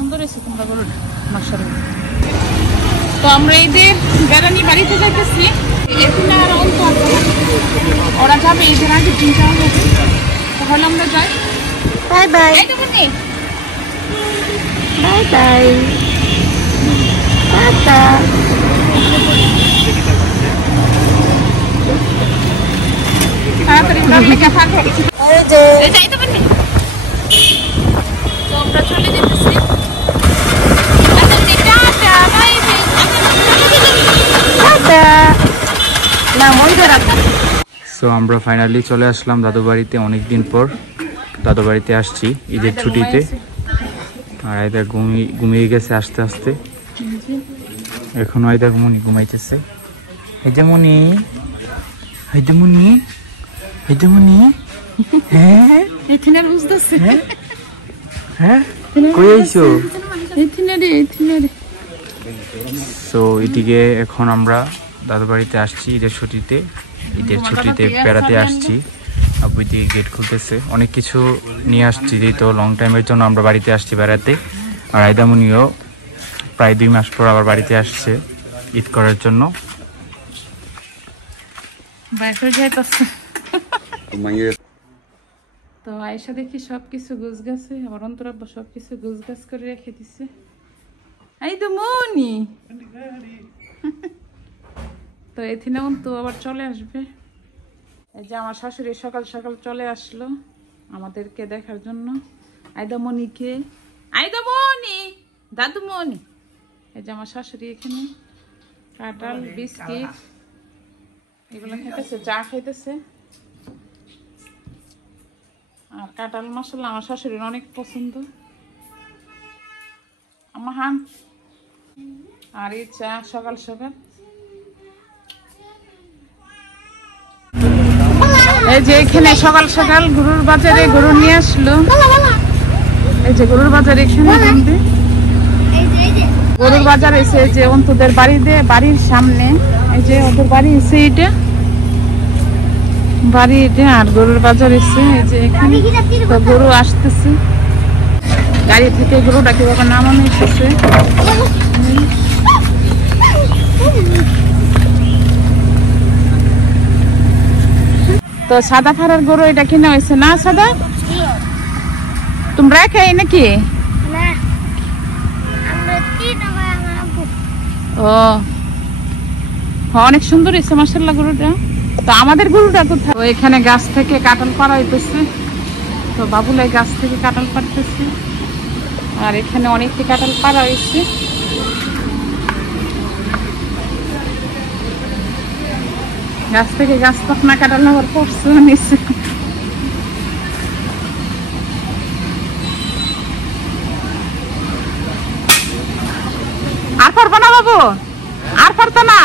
সুন্দর হয়েছে তোমরা গরুর মাশাআল্লাহ। তো আমরা এই যে বেড়ানি বাড়িতে যাইতেছি, এখানে আর অল্প ওরা যাবে এদের আগে চিন্তা হবে, তাহলে আমরা যাই। Bye bye bye bye tata. তাড়াতাড়ি লেগে থাকো। এই যে যাইতে পারি। তো আমরা চলে যেতেছি। সো আমরা ফাইনালি চলে আসলাম দাদু বাড়িতে, অনেকদিন পর দাদু বাড়িতে আসছি ঈদের ছুটিতে। আর আয়দা ঘুমিয়ে গেছে আস্তে আস্তে, এখন আয়দা ঘুমাইতেছে। এই যে মনি, এই যে মনি, এই যে মনি। হ্যাঁ এখানে বুঝতেছে। হ্যাঁ কই আইছো? এখানে রে, এখানে রে। সো এদিকে এখন আমরা দাদু বাড়িতে আসছি ঈদের ছুটিতে, বেড়াতে আসছি। আব্বু দিয়ে গেট খুলতেছে, অনেক কিছু নিয়ে আসছি, তো লং টাইমের জন্য আমরা বাড়িতে আসছি বেড়াতে। আর আয়দামুনিও প্রায় 2 মাস পর আবার বাড়িতে আসছে ঈদ করার জন্য। তো আয়েশা দেখি সবকিছু গুছ গাছে, আবার অন্তরাব্বা সবকিছু গুছ গাছ করে রেখে দিছে। এই তো মনি। তো এখানে তো আবার চলে আসবে। এই যে আমার শাশুড়ি সকাল সকাল চলে আসলো আমাদেরকে দেখার জন্য। আয়দামণিকে, আয়দামণি, দাদুমণি। এই যে আমার শাশুড়ি এখানে কাঁঠাল, বিস্কিট এগুলো খাইতেছে, চা খাইতেছে। আর কাঁঠাল মাশাআল্লাহ আমার শাশুড়ির অনেক পছন্দ। আমার হান আর এই চা সকাল সকাল। এই যে এখানে সকাল সকাল গরুর বাজারে গরু নিয়ে আসলো। এই যে গরুর বাজার এখানে গরুর বাজার এসে যে অন্তদের বাড়ির সামনে, এই যে ওদের বাড়ি এসে এটা বাড়ি এটা, আর গরুর বাজার এসে এই যে এখানে তো গরু আসতেছে গাড়ি থেকে, গরুটা কিভাবে নামানো এসেছে। তো সাদা ফাড়ার গরু এটা কিনা হয়েছে না সাদা? তোমরা খাই নাকি? ও অনেক সুন্দর হয়েছে মাশাআল্লাহ গরুটা। তো আমাদের গরুটা কোথায়? তো এখানে গাছ থেকে কাঁঠাল পাড়া হইতেছে, তো বাবুলাই গাছ থেকে কাঁঠাল পাড়তেছে। আর এখানে অনেকটি কাঁঠাল পাড়া হয়েছে। গাছ থেকে গাছ পাকনা কাঁঠাল আবার পড়ছে নিচে। আর পারবো না বাবু, আর পারতো না।